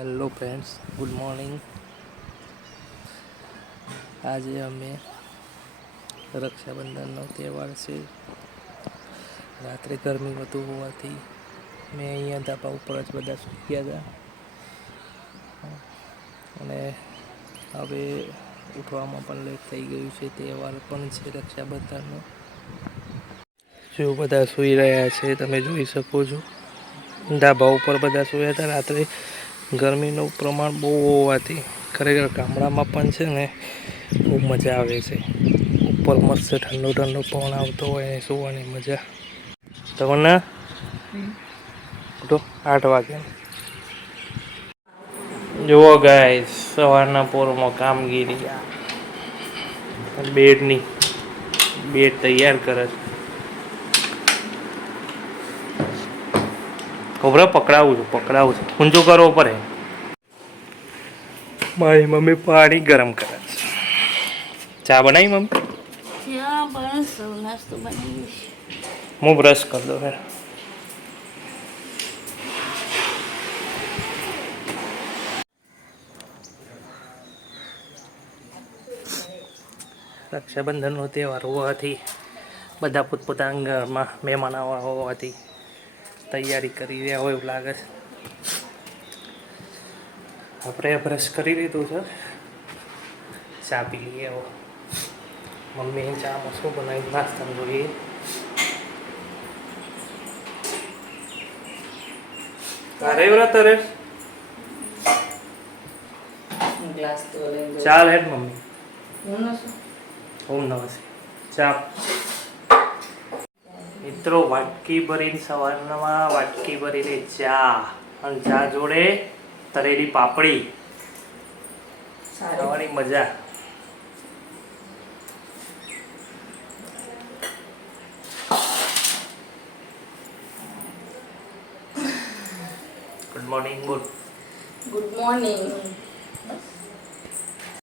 Hello friends, good morning. આજે અમે રક્ષાબંધનનો તહેવાર છે. રાત્રે ગરમી વધુ હોવાથી મેં અહીંયા ધાબા ઉપર જ બધા સૂઈ ગયા હતા અને હવે ઉઠવામાં પણ લેટ થઈ ગયું છે. તહેવાર પણ છે રક્ષાબંધનનો. જો બધા સૂઈ રહ્યા છે, તમે જોઈ શકો છો. ધાબા ઉપર બધા સૂયા હતા. રાત્રે ગરમીનું પ્રમાણ બહુ હોવાથી ખરેખર ગામડામાં પણ છે ને બહુ મજા આવે છે. ઉપર મસ્ત ઠંડો ઠંડો પવન આવતો હોય ને સુવાની મજા. તમને ઉઠો 8 વાગે. જુઓ ગાઈસ, સવારના પોરમાં કામગીરી બેડ તૈયાર કરે છે. ખબર પકડાવું છું ઊંચું કરો પડે. મારી મમ્મી પાણી ગરમ કરે છે. ચા બનાવી મમ્મી? નાસ્તો બનાવી. હું બ્રશ કરી દઉં. રક્ષાબંધનનો તહેવાર હોવાથી બધા પોતપોતાના ઘરમાં મહેમાન આવવા હોવાથી તૈયારી કરી રહ્યા હોય એવું લાગે છે. આપણે બ્રશ કરી લીધું છે. ચા પી લઈએ. હવે મમ્મી ચામાં શું બનાવી નાસ્તામાં જોઈએ. અરે વ્રત અરે ગ્લાસ તો લઈ ચાલ હેડ મમ્મી. ઓમ નમઃ. ચા મિત્રો, વાટકી ભરીને સવારમાં વાટકી ભરીને ચા અને ચા જોડે તળેલી પાપડી ખાવાની મજા. Good morning. Good morning.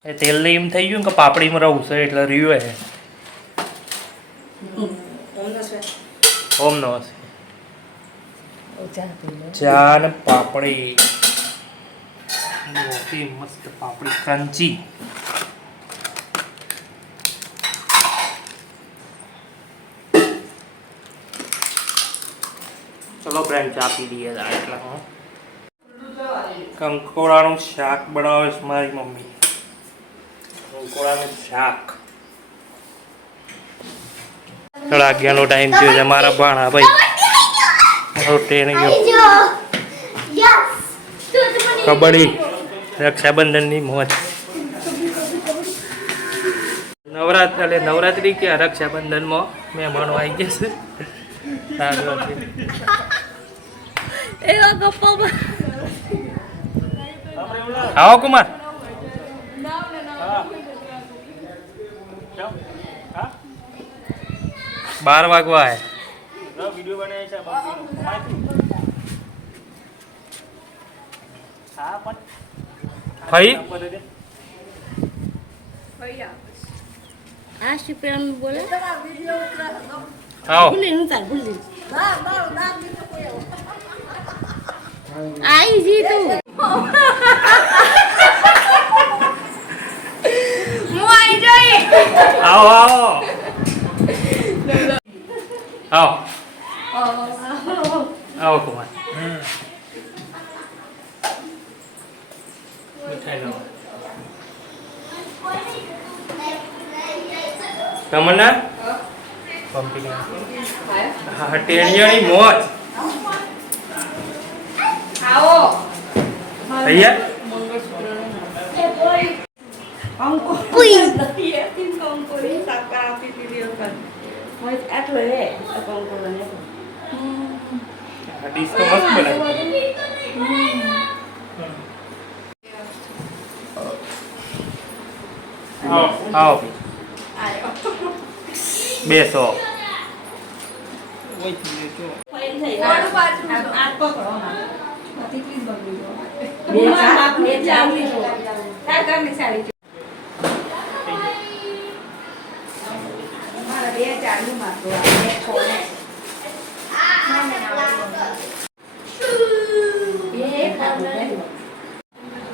એ તેલ ને એમ થઈ ગયું કે પાપડીમાં રહું છે એટલે રહ્યું હે. ઓમ નમઃ. ચા ને પાપડી, મસ્ત પાપડી ક્રંચી. ચલો ફ્રેન્ડ, ચા પી લઈએ. એટલા કંકોડાનું શાક બનાવે છે મારી મમ્મી. કંકોડાનું શાક. અગિયારનો ટાઈમ થયો છે. મારા ભાણા ભાઈ કબડ્ડી રક્ષાબંધનની મોજ. નવરાત્રી કે રક્ષાબંધનમાં મહેમાનો આવી ગયા છે. આવો કુમાર. બાર વાગવા હે. ભાઈ આ શિપ્રામ બોલે. આવો. આઈ જી તું. હું આઈ જઈ. આવો આવો આવો કુમાર. મીઠાઈ લો. તમન્ના પંપી. હા, ટેણિયાની મોજ. આવો. તૈયાર? આટલો હે આ ડીશ તો મસ્ત બનાવી. આવો બેસો.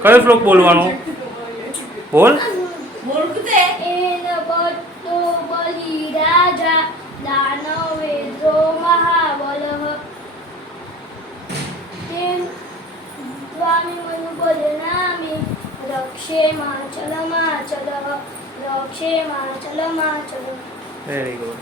કયો શ્લોક બોલવાનો? બોલ. એન બદ્ધો બલિ રાજા દાનવેન્દ્રો મહાબલઃ તેન સ્વામી મનુબધનામિ રક્ષેમાચલમાચલ. Very good.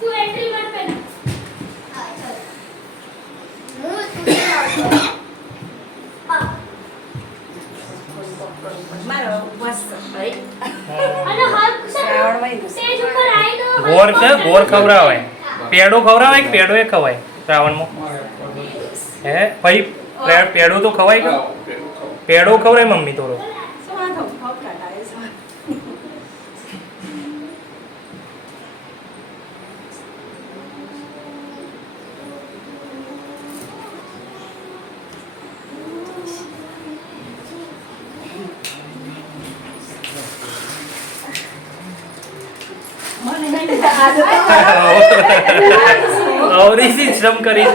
તું એન્ટ્રી માર પે અને હાથ સ્ટેજ ઉપર આવી દો. ગોળ છે, ગોળ ખવડાવાય. પેડો ખવડાવાય કે પેડો એ ખવાય શ્રાવણમાં? હે ભાઈ, પેડો તો ખવાય કે? પેડો ખવડાય મમ્મી થોડો. અવરીથી શ્રમ કરી.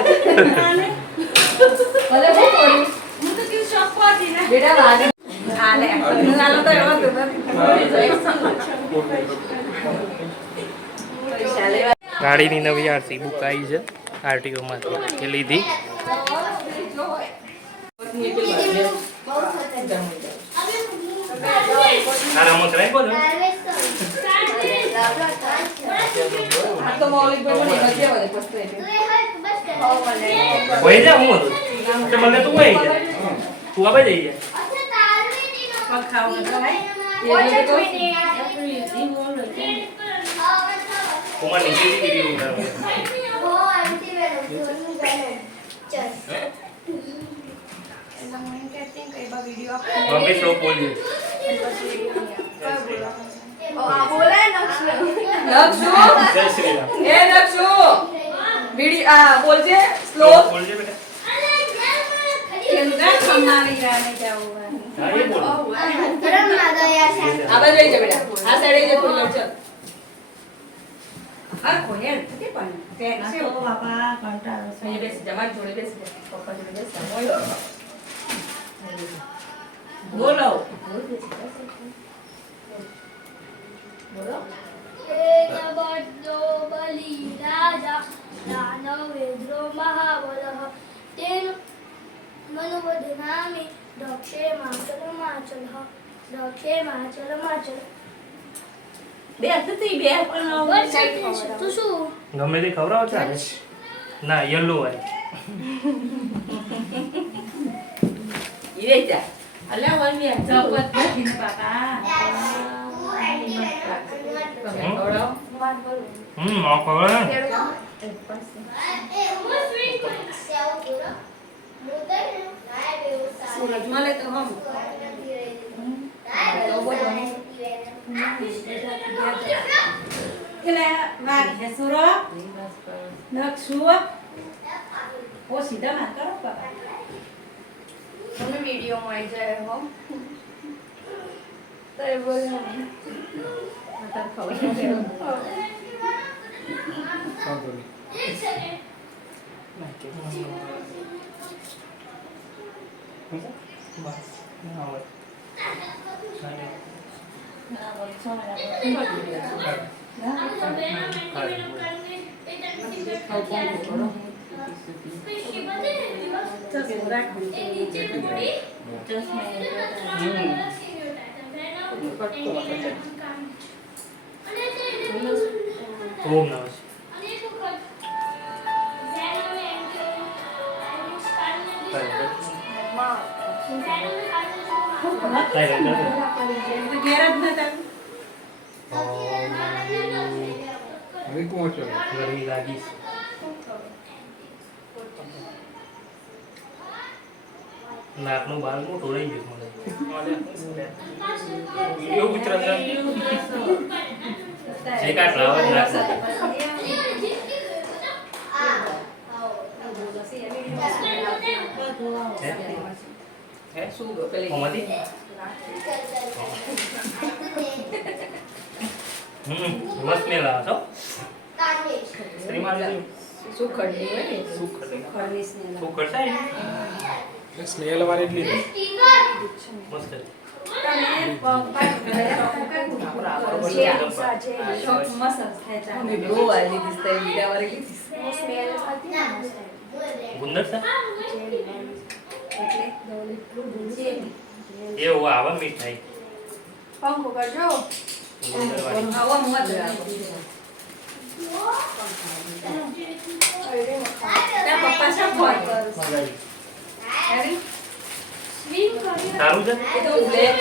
ગાડીની નવી આરસી બુક આવી છે આરટીઓ માંથી, એ લીધી. આરામ કરાય બોલો. કોઈ જા હું હતું તો મને તું આવી જા, તું આવે જઈ જા. કુમાર નીચેથી વિડીયો ઉતારો. મમ્મી શ્લોક બોલજે. જય શ્રી રામ. બોલજે શ્લોક. બોલજે બેટા. હા, એ બોલ. આ બાજુ આવી જા બેટા, આ સાઈડે આવી જા થોડી વાર ચાલ. આ કોને નથી પણ અહીંયા બેસી જા, મારી જોડે બેસી જા, પપ્પા જોડે બેસી જા. બોલો બોલો. એન બદ્ધો બલિ રાજા દાનવેન્દ્રો મહાબલઃ તેન મનુબધનામિ રક્ષેમાચલ. બે હતી બે પણ તું શું ગમે તે ખવડાવો ચાલે. ના, યલો હોય. ઈ જા અલ્યા વળી ચપત રાખીને બાપા તમે ખવડાવો. ના ખવડાવે ને. સુરત મળે તો હમ એટલે વાગે સુરો નક્ષુ ઓ સીધા માર કરો બાબા મને વિડિયો માં જાય હો તો એ બોલ તાર ખબર એક સેકન્ડ ઓમ નમઃ. ઘેર જ નતા. ગરમી લાગી નાકનું બાલ મોટું રહી ગયું મને એવું ઉતરે છે જે કાટ લાવવા નાક શું પેલી ઓમાંથી મસ્ત મેલ આવે છો શ્રીમાન શું ખડની હોય ને શું કરે ખડની સ્મેલ. શું કરશે સ્મેલ વાળી એટલી નહીં. મસ્ત તમે મસ્ત થાય અમે બહુ આલી દીસ તઈ બીજા વારે લીધી ગુંદર છે એટલે એવું આવે મીઠાઈ પંખો કરજો ગુંદર વાળી આવા મત ત્યાં પપ્પા શું બોલ સારું છે એ તો બ્લેક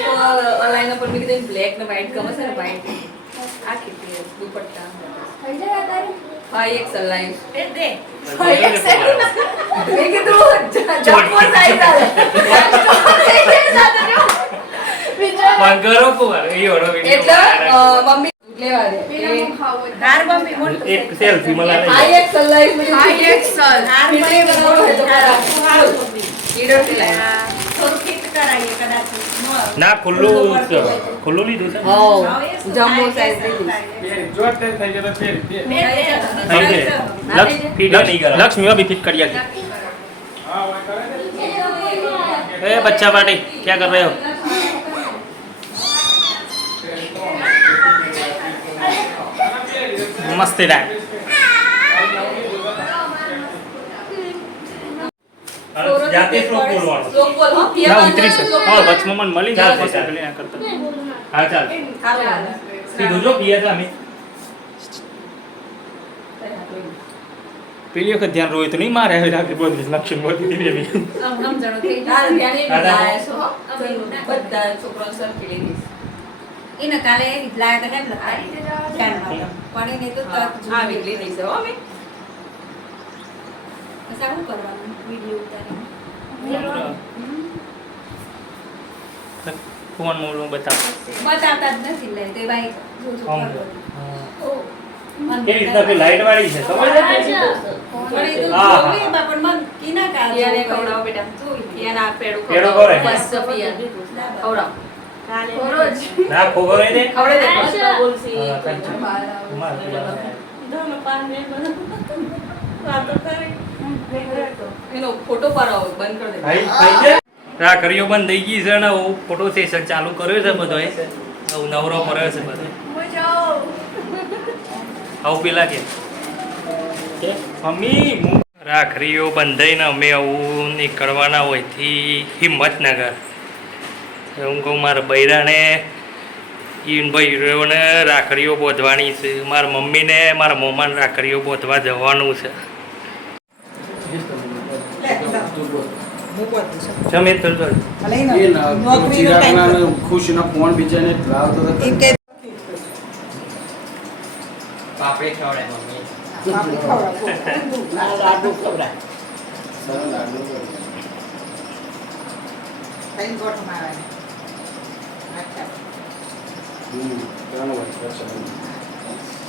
ઓનલાઈન પર મેં કીધું બ્લેક ને વ્હાઈટ ગમે છે ને વ્હાઈટ આ કેટલી દુપટ્ટા થઈ જાય તારે હા એક સલાઈ એ દે મેં કીધું જમ્પો સાઈઝ આવે પણ કરો કુવાર એ ઓનો એટલે વિડિયો મમ્મી લેવા દે પેલા ખાવો હાર મમ્મી મોટ એક સેલ્ફી મને આ એક સલાઈ મેં આ એક સલ હાર ફિટિંગ બનાવો હોય તો કરા ઈડો કે લાય થોડું ફિટ કરાવીએ કદાચ ના ખુલ્લું લીધું છે જમ્બો સાઈઝ લીધી જો અત્યારે થઈ જાય તો ફેર ફેર. लक्ष्मी अभी फिट करिए હા ઓય કરે ને. ए बच्चा पार्टी क्या कर रहे हो मस्त है जाते श्लोक बोलवानो શ્લોક બોલ હો ના ઉતરી છે હા વચમાં મને મળી જાય છે પેલી ના કરતા હા ચાલ સીધું જો પિયા છે અમે પેલી વખત ધ્યાન રોય તો નહીં મારે હવે રાતે બધું લક્ષણ બધી દીધી એવી સમજણો થઈ તાર ધ્યાન એ દાદા. લાયા છો હો બધા છોકરાઓ સરખી લીધી એને કાલે લાયા તો કેમ લખાય ધ્યાનમાં પણ એને તો તરત આ વીકલી થઈ છે હો અમે પછી શું કરવાનું વિડિયો ઉતારીને ફોન મોડું બતાવ બતાવતા જ નથી લે તે ભાઈ જો જો આમ કરો. કેવી રીતના પેલી લાઈટ વાળી છે ખબર છે પણ એ તો હા, હા. જોવી બા, પણ મન કીના કા પિયાને જોવું ખવડાવો પડે. બેટા પિયાના પેડું પેડું ખવડાવો ખવડાય. બસ પિયા ખવડાવો રોજ ના ખબર હોય ને ખવડે દે હા, thank you. મારે પેલા એનો ફોટો પાડો બંધ કરી દે ભાઈ ભાઈ છે રાખડીઓ બંધ થઈ ગઈ છે ને હું ફોટો સેશન ચાલુ કર્યો છે બધો હું નવરો પડ્યો છે બધો આવું પેલા કે મમ્મી રાખડીઓ બંધાઈને અમે આવું નીકળવાના હોયથી હિંમતનગર હું કહું મારા બૈરાને ઈન ભાઈઓને રાખડીઓ બોધવાની છે મારા મમ્મીને મારા મોમાને રાખડીઓ બોધવા જવાનું છે જમે તો એ ના ચિરાગના ખુશના ફોન બીજાને લાવતો તો પાપડી ખવડાય મમ્મી લાડુ સરળ લાડુ ત્રણ વર્ષ પછી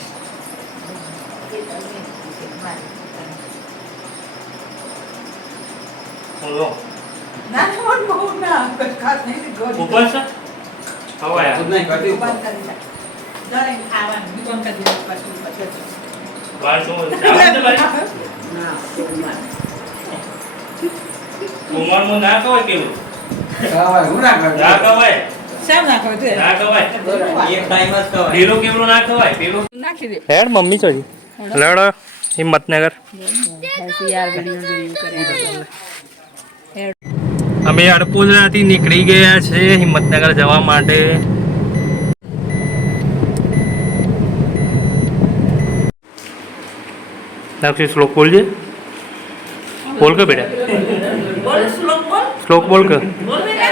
બોલો ના મોન બહુ ના ખાસ નહીં ગોળી ઉપર છે ખવાય ખુદ નહીં કરતી બંધ કરી દે. દરેક ખાવાનું બંધ કરી દે પછી પછી. બાર શું ચાલે છે ભાઈ ઉમરમાં ના ખવાય કેવું ખાવાય હું ના ખાવ ના ખવાય શેમ નાખો તે ના ખવાય એક ટાઈમ જ ખવાય પેલું કેવડું ના ખવાય પેલું નાખી દે હેડ મમ્મી ચોરી લડો હિંમતનગર અમે અડપોદરાથી નીકળી ગયા છે હિંમતનગર જવા માટે લક્ષી શ્લોક બોલજે बोल के बेटा બોલ શ્લોક બોલ श्लोक बोल के બોલ બેટા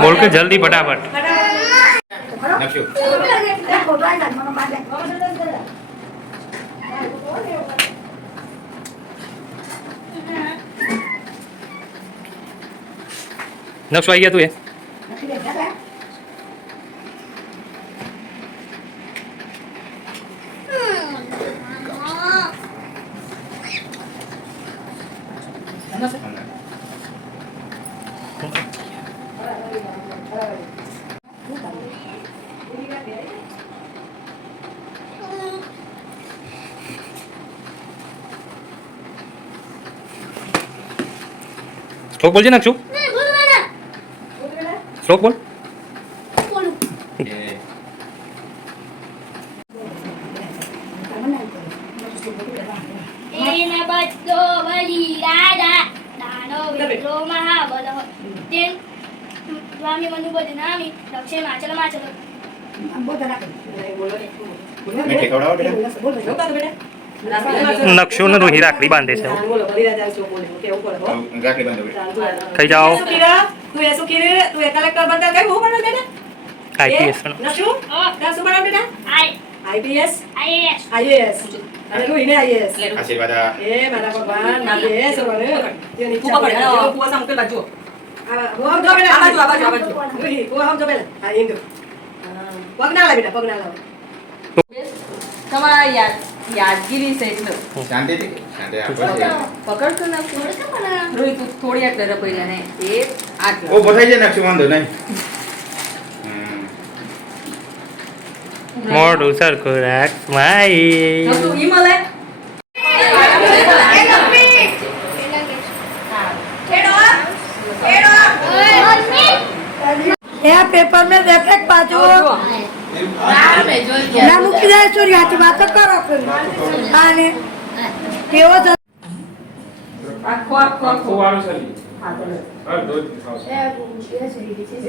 बोल के जल्दी फटाफट નકશો नक्शो आई गया तू ये श्लोक बोल जी नक्शो श्लोक बोल એના બચ્ચો બલી રાજા દાનો વિદ્રો મહાબલ તેન સ્વામી મનુ બદનામી દક્ષિણ માચલ માચલ મીઠી ખવડાવો બેટા જોતા તો બેટા नक्शो ने रोही राखड़ी बांधे से બોલો બલિરાજા શું બોલે કે ઉપર હો રાખડી બાંધો બેટા खाई जाओ તું એ શું કીધું તું એ કલેક્ટર બનતા કઈ હું બનો બેટા आईपीएस નશું તાર શું બનો બેટા આઈ આઈપીએસ આઈએએસ આઈએએસ અને રોહિને આઈએસ આશીર્વાદ આ. એ મારા ભગવાન મારે સવારે યો નીચે પકડ પકડ કુવા સામે પેલા જો આ હો જો બેટા આ બાજુ, આ બાજુ, આ બાજુ. રોહી કો હમ જો બેટા હા ઇંદુ પગ ના લાવ બેટા પગ ના લાવ તમારા યાદગીરી છે એટલે શાંતિથી શાંતિ આપો છે પકડ તો નાખું રોહિત તું થોડી આટલે રપાઈ લે ને એ આટલે ઓ બોલાઈ જાય નકશો વાંધો નહીં मोड़ू सर को राख माई જો તું ઈ મળે ये पेपर में देखे बाजू ना मुकी जाए चोरी हाथी बात करो फिर आने केવો જ આખો આખો આખો વાળું ચાલી હા તો લે. હા દૂધ ખાવ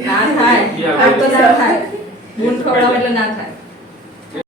ના થાય આ તો ના થાય ગુણ ખવડાવો એટલે ના થાય